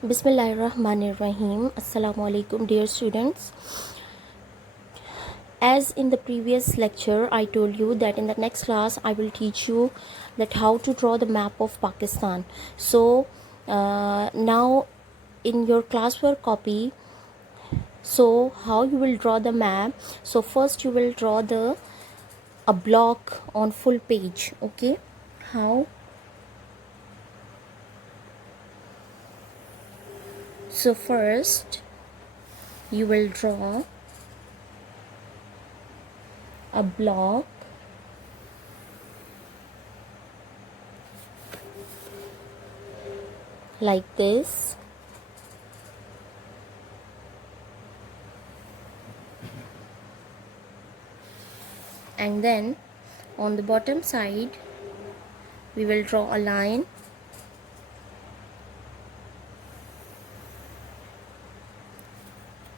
Bismillahirrahmanirrahim. Assalamu alaikum, dear students. As in the previous lecture, I told you that in the next class I will teach you that how to draw the map of Pakistan. So now in your classwork copy, so how you will draw the map. So first you will draw a block on full page. Okay, how? So first you will draw a block like this, and then on the bottom side we will draw a line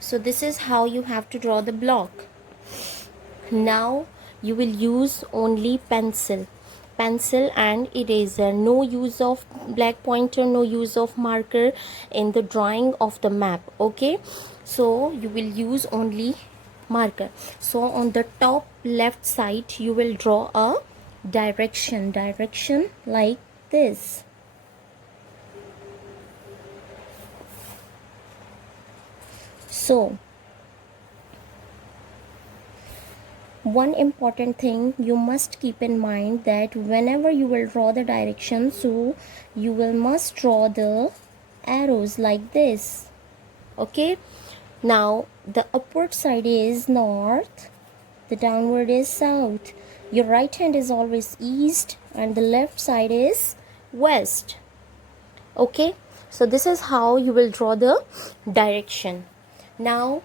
so this is how you have to draw the block. Now you will use only pencil and eraser, no use of black pointer, no use of marker in the drawing of the map. Okay, so you will use only marker. So on the top left side you will draw a direction like this. So one important thing you must keep in mind that whenever you will draw the direction, so you will must draw the arrows like this. Okay, now the upward side is north, the downward is south, your right hand is always east and the left side is west. Okay, so this is how you will draw the direction. Now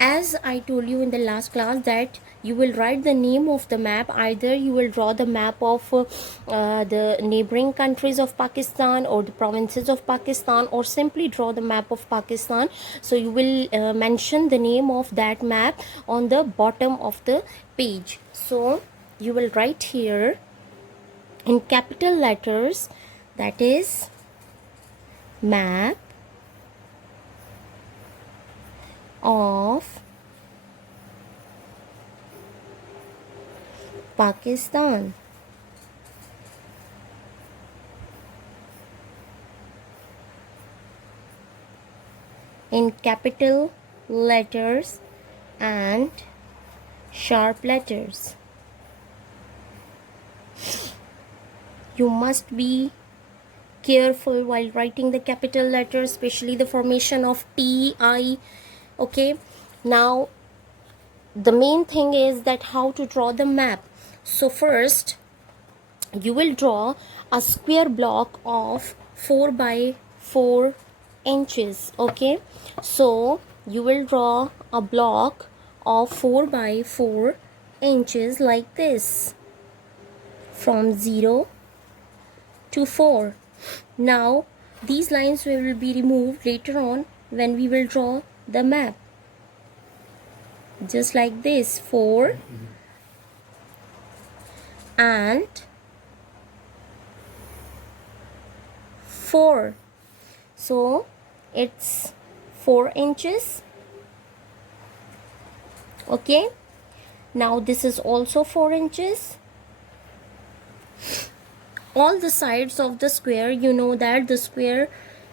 as I told you in the last class that you will write the name of the map. Either you will draw the map of the neighboring countries of Pakistan or the provinces of Pakistan, or simply draw the map of Pakistan. So you will mention the name of that map on the bottom of the page. So you will write here in capital letters, that is map of Pakistan. In capital letters and sharp letters. You must be careful while writing the capital letters, especially the formation of T, I. Okay, now the main thing is that how to draw the map. So first you will draw a square block of 4 by 4 inches. Okay, so you will draw a block of 4 by 4 inches like this, from 0 to 4. Now these lines will be removed later on when we will draw the map, just like this, 4 and 4. So it's 4 inches. Okay, now this is also 4 inches. All the sides of the square, you know that the square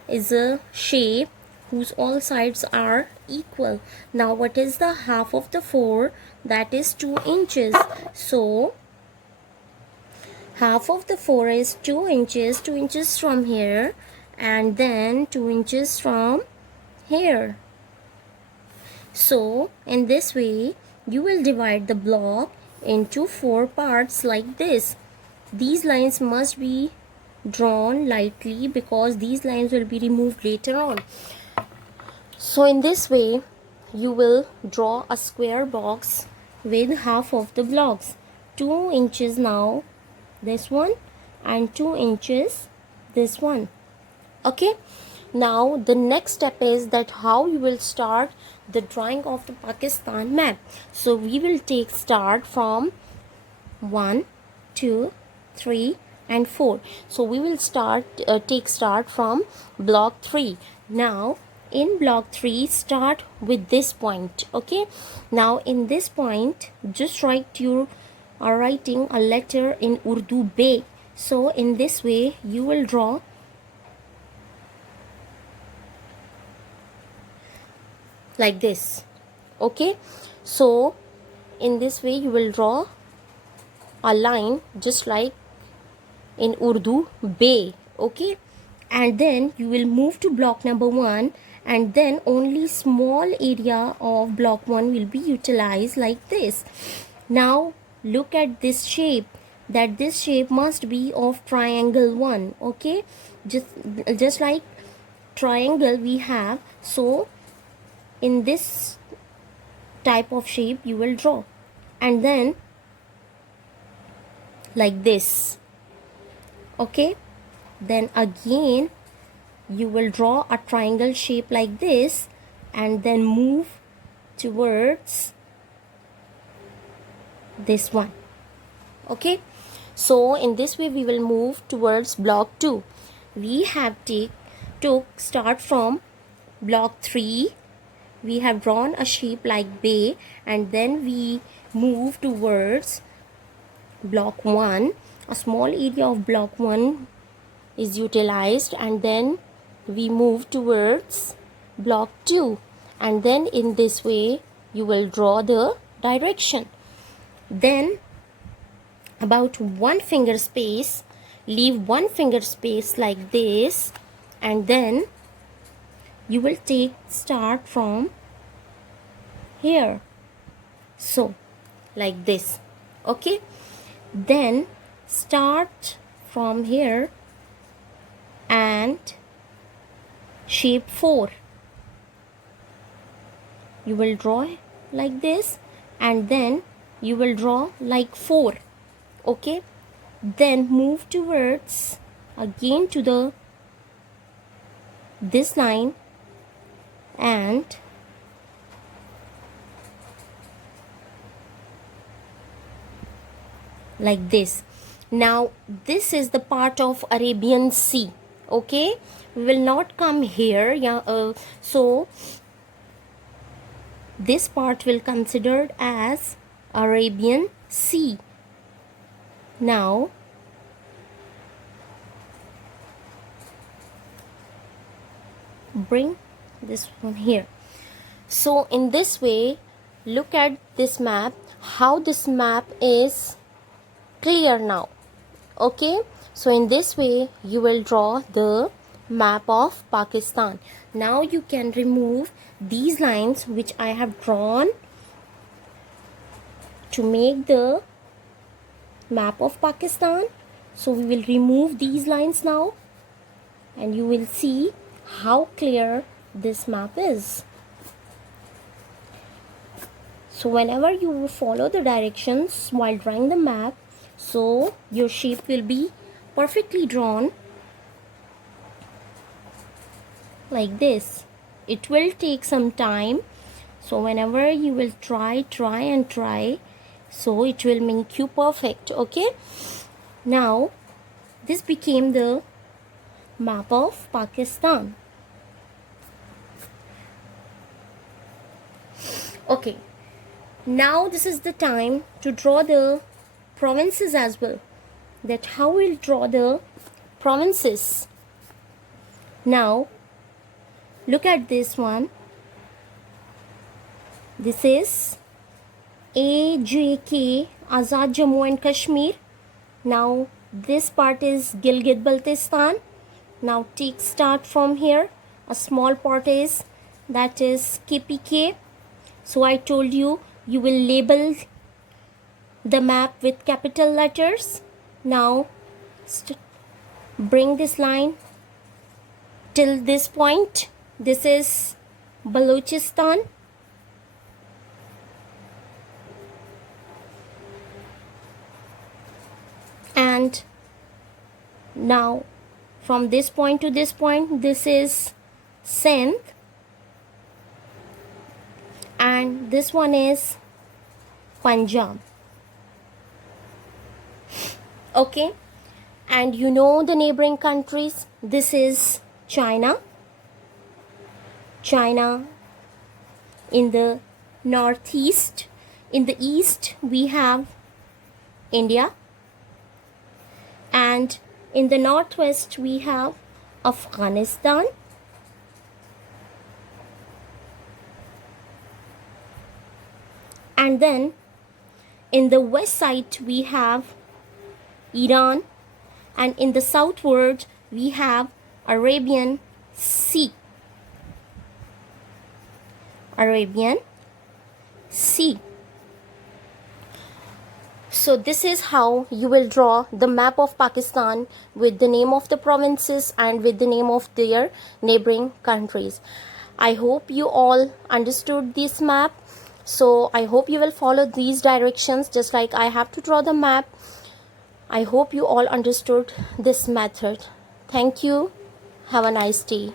is a shape whose all sides are equal. Now what is the half of the 4? That is 2 inches. So half of the 4 is 2 inches, 2 inches from here and then 2 inches from here. So in this way you will divide the block into 4 parts like this. These lines must be drawn lightly because these lines will be removed later on. So in this way you will draw a square box with half of the blocks, 2 inches now this one and 2 inches this one. Okay, now the next step is that how you will start the drawing of the Pakistan map. So we will take start from 1 2 3 and 4. So we will take start from block 3. Now in block 3, start with this point. Okay, now in this point just write you are writing a letter in Urdu Be. So in this way you will draw like this. Okay, so in this way you will draw a line just like in Urdu Be. Okay, and then you will move to block number 1, and then only small area of block 1 will be utilized like this. Now look at this shape, that this shape must be of triangle 1. Okay, just like triangle we have, so in this type of shape you will draw, and then like this. Okay, then again you will draw a triangle shape like this, and then move towards this one. Okay, so in this way we will move towards block 2. We have took start from block 3. We have drawn a shape like Be, and then we move towards block 1. A small area of block 1 is utilized, and then we move towards block 2, and then in this way you will draw the direction. Then about 1 finger space, leave 1 finger space like this, and then you will take start from here, so like this. Okay, then start from here and shape 4 you will draw like this, and then you will draw like 4. Okay, then move towards again to the this line and like this. Now this is the part of Arabian Sea. Okay, we will not come here. So this part will considered as Arabian Sea. Now bring this one here. So in this way, look at this map, how this map is clear now. Okay, so in this way you will draw the map of Pakistan. Now you can remove these lines which I have drawn to make the map of Pakistan. So we will remove these lines now, and you will see how clear this map is. So whenever you follow the directions while drawing the map, so your shape will be perfectly drawn like this. It will take some time, so whenever you will try, so it will make you perfect. Okay, now this became the map of Pakistan. Okay, now this is the time to draw the provinces as well, that how we'll draw the provinces. Now look at this one. This is AJK, Azad Jammu and Kashmir. Now this part is Gilgit Baltistan. Now take start from here. A small part is, that is KPK. So I told you, you will label the map with capital letters. Now bring this line till this point. This is Balochistan. And now from this point to this point, this is Sindh, and this one is Punjab. Okay, And you know the neighboring countries. This is China. China in the northeast. In the east we have India, and in the northwest we have Afghanistan, and then in the west side we have Iran, and in the southward we have Arabian Sea. Arabian Sea. So this is how you will draw the map of Pakistan with the name of the provinces and with the name of their neighboring countries. I hope you all understood this map. So I hope you will follow these directions just like I have to draw the map. I hope you all understood this method. Thank you. Have a nice day.